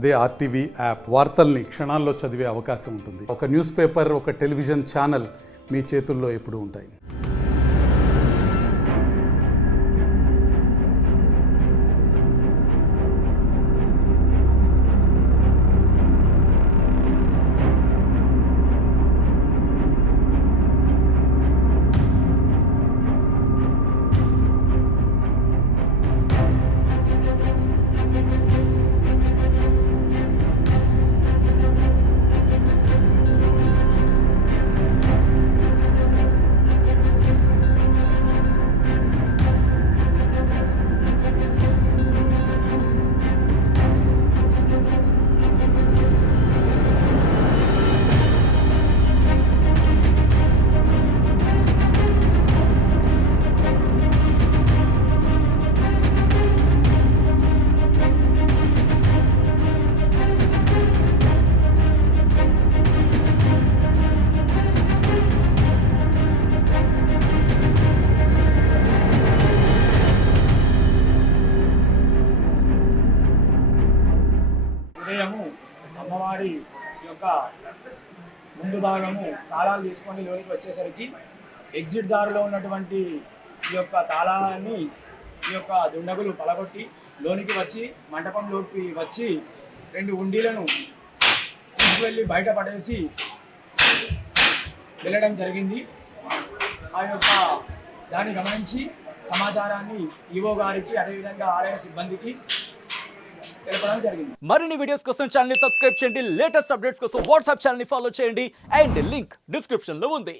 అదే RTV app వార్తల్ని క్షణాల్లో చదివే అవకాశం ఉంటుంది. ఒక న్యూస్ పేపర్, ఒక టెలివిజన్ ఛానల్ మీ చేతుల్లో ఎప్పుడూ ఉంటాయి. ఉదయము అమ్మవారి యొక్క ముందు భాగము తాళాలు తీసుకొని లోనికి వచ్చేసరికి ఎగ్జిట్ దారిలో ఉన్నటువంటి ఈ యొక్క తాళాన్ని ఈ యొక్క దుండగులు పలగొట్టి లోనికి వచ్చి మంటపంలోకి వచ్చి 2 ఉండీలను తీసుకువెళ్ళి బయట పడేసి వెళ్ళడం జరిగింది. ఆ యొక్క దాన్ని గమనించి సమాచారాన్ని ఈవో గారికి అదేవిధంగా ఆలయ సిబ్బందికి తెలపడం జరిగింది. మరిన్ని వీడియోస్ కోసం ఛానల్ ని సబ్స్క్రైబ్ చేయండి. లేటెస్ట్ అప్డేట్స్ కోసం వాట్సాప్ ఛానల్ ని ఫాలో చేయండి. అండ్ లింక్ డిస్క్రిప్షన్ లో ఉంది.